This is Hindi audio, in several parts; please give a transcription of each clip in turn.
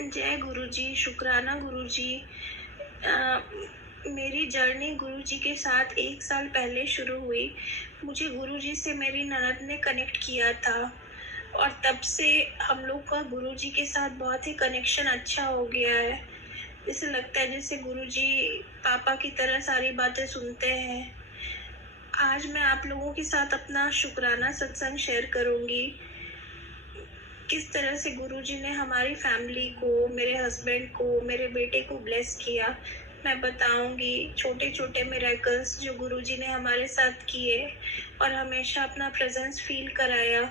जय गुरुजी, शुक्राना गुरुजी। मेरी जर्नी गुरुजी के साथ 1 साल पहले शुरू हुई। मुझे गुरुजी से मेरी ननद ने कनेक्ट किया था और तब से हम लोग का गुरुजी के साथ बहुत ही कनेक्शन अच्छा हो गया है। जैसे लगता है जैसे गुरुजी पापा की तरह सारी बातें सुनते हैं। आज मैं आप लोगों के साथ अपना शुक्राना सत्संग शेयर करूँगी। किस तरह से गुरुजी ने हमारी फैमिली को, मेरे हस्बैंड को, मेरे बेटे को ब्लेस किया, मैं बताऊंगी। छोटे छोटे मिरेकल्स जो गुरुजी ने हमारे साथ किए और हमेशा अपना प्रेजेंस फील कराया,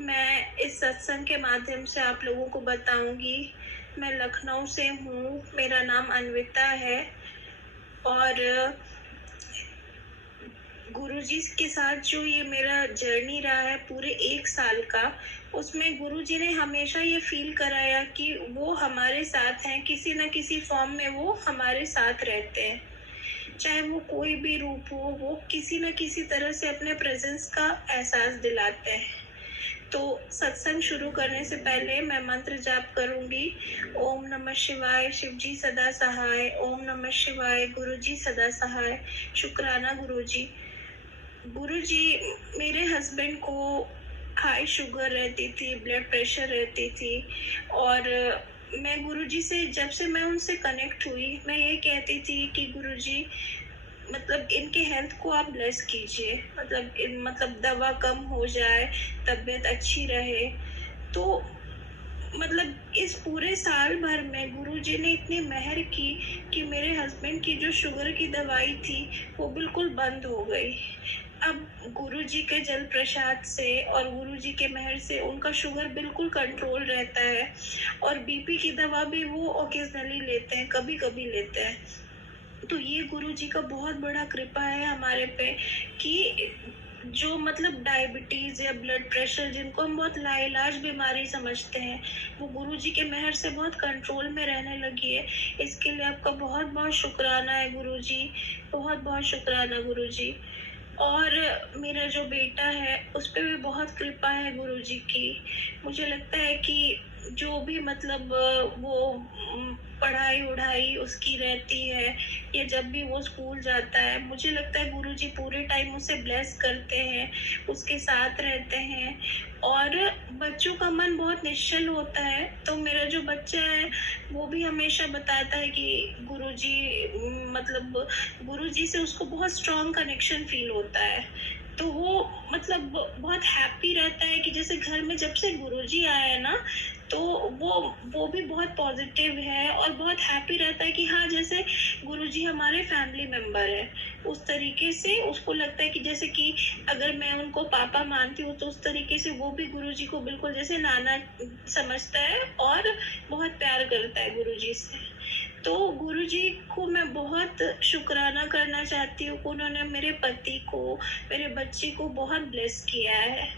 मैं इस सत्संग के माध्यम से आप लोगों को बताऊंगी। मैं लखनऊ से हूँ, मेरा नाम अन्विता है और गुरुजी के साथ जो ये मेरा जर्नी रहा है पूरे 1 साल का, उसमें गुरुजी ने हमेशा ये फील कराया कि वो हमारे साथ हैं, किसी न किसी फॉर्म में वो हमारे साथ रहते हैं। चाहे वो कोई भी रूप हो, वो किसी न किसी तरह से अपने प्रेजेंस का एहसास दिलाते हैं। तो सत्संग शुरू करने से पहले मैं मंत्र जाप करूंगी। ओम नमः शिवाय, शिवजी सदा सहाय। ओम नमः शिवाय, गुरुजी सदा सहाय। शुक्राना गुरुजी। गुरुजी, मेरे हस्बैंड को हाई शुगर रहती थी, ब्लड प्रेशर रहती थी और मैं गुरुजी से, जब से मैं उनसे कनेक्ट हुई, मैं ये कहती थी कि गुरुजी मतलब इनके हेल्थ को आप ब्लेस कीजिए, मतलब दवा कम हो जाए, तबीयत अच्छी रहे। तो मतलब इस पूरे साल भर में गुरुजी ने इतनी मेहर की कि मेरे हस्बैंड की जो शुगर की दवाई थी वो बिल्कुल बंद हो गई। अब गुरुजी के जल प्रसाद से और गुरुजी के मेहर से उनका शुगर बिल्कुल कंट्रोल रहता है और बीपी की दवा भी वो ओकेजनली लेते हैं, कभी कभी लेते हैं। तो ये गुरुजी का बहुत बड़ा कृपा है हमारे पे कि जो मतलब डायबिटीज या ब्लड प्रेशर, जिनको हम बहुत लाइलाज बीमारी समझते हैं, वो गुरुजी के मेहर से बहुत कंट्रोल में रहने लगी है। इसके लिए आपका बहुत बहुत शुक्राना है गुरुजी, बहुत बहुत शुक्राना गुरुजी। और मेरा जो बेटा है उस पर भी बहुत कृपा है गुरुजी की। मुझे लगता है कि जो भी मतलब वो पढ़ाई उढ़ाई उसकी रहती है या जब भी वो स्कूल जाता है, मुझे लगता है गुरुजी पूरे टाइम उसे ब्लेस करते हैं, उसके साथ रहते हैं और बच्चों का मन बहुत निश्चल होता है। तो मेरा जो बच्चा है वो भी हमेशा बताता है कि गुरुजी मतलब गुरुजी से उसको बहुत स्ट्रॉन्ग कनेक्शन फील होता है। तो वो मतलब बहुत हैप्पी रहता है कि जैसे घर में जब से गुरुजी आए हैं ना, तो वो भी बहुत पॉजिटिव है और बहुत हैप्पी रहता है कि हाँ, जैसे गुरुजी हमारे फैमिली मेंबर है। उस तरीके से उसको लगता है कि जैसे कि अगर मैं उनको पापा मानती हूँ तो उस तरीके से वो भी गुरुजी को बिल्कुल जैसे नाना समझता है और बहुत प्यार करता है गुरुजी से। तो गुरुजी को मैं बहुत शुक्राना करना चाहती हूँ कि उन्होंने मेरे पति को, मेरे बच्चे को बहुत ब्लेस किया है,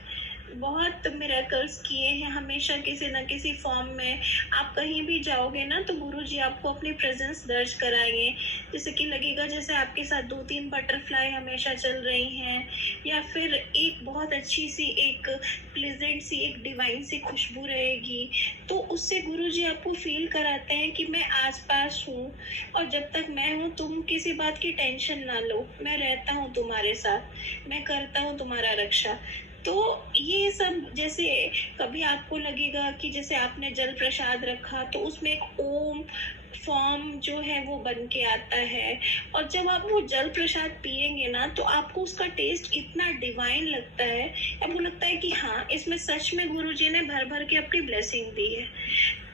बहुत मिरेकल्स किए हैं हमेशा किसी न किसी फॉर्म में। आप कहीं भी जाओगे ना तो गुरुजी आपको अपनी प्रेजेंस दर्ज कराएंगे। जैसे कि लगेगा जैसे आपके साथ 2-3 बटरफ्लाई हमेशा चल रही हैं या फिर एक बहुत अच्छी सी, एक प्लेजेंट सी, एक डिवाइन सी खुशबू रहेगी। तो उससे गुरुजी आपको फील कराते हैं कि मैं आसपास हूँ और जब तक मैं हूँ तुम किसी बात की टेंशन ना लो, मैं रहता हूँ तुम्हारे साथ, मैं करता हूँ तुम्हारा रक्षा। तो ये सब, जैसे कभी आपको लगेगा कि जैसे आपने जल प्रसाद रखा तो उसमें एक ओम फॉर्म जो है वो बन के आता है और जब आप वो जल प्रसाद पिएंगे ना तो आपको उसका टेस्ट इतना डिवाइन लगता है, आपको लगता है कि हाँ, इसमें सच में गुरुजी ने भर भर के अपनी ब्लेसिंग दी है।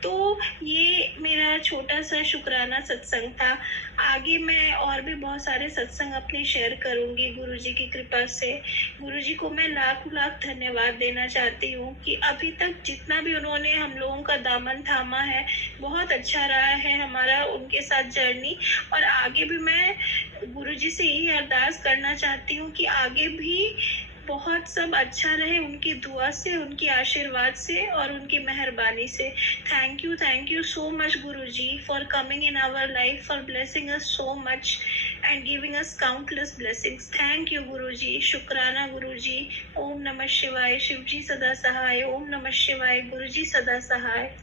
तो ये मेरा छोटा सा शुक्राना सत्संग था। आगे मैं और भी बहुत सारे सत्संग अपने शेयर करूंगी गुरुजी की कृपा से। गुरुजी को मैं लाख लाख धन्यवाद देना चाहती हूँ कि अभी तक जितना भी उन्होंने हम लोगों का दामन थामा है, बहुत अच्छा रहा है हमारा उनके साथ जर्नी। और आगे भी मैं गुरुजी से यही अरदास करना चाहती हूँ कि आगे भी बहुत सब अच्छा रहे उनकी दुआ से, उनकी आशीर्वाद से और उनकी मेहरबानी से। Thank you so much Guruji for coming in our life, for blessing us so much and giving us countless blessings. Thank you Guruji, शुक्राना गुरुजी। ओम नमः शिवाय, शिवजी सदा सहाय। ओम नमः शिवाय, गुरुजी सदा सहाय।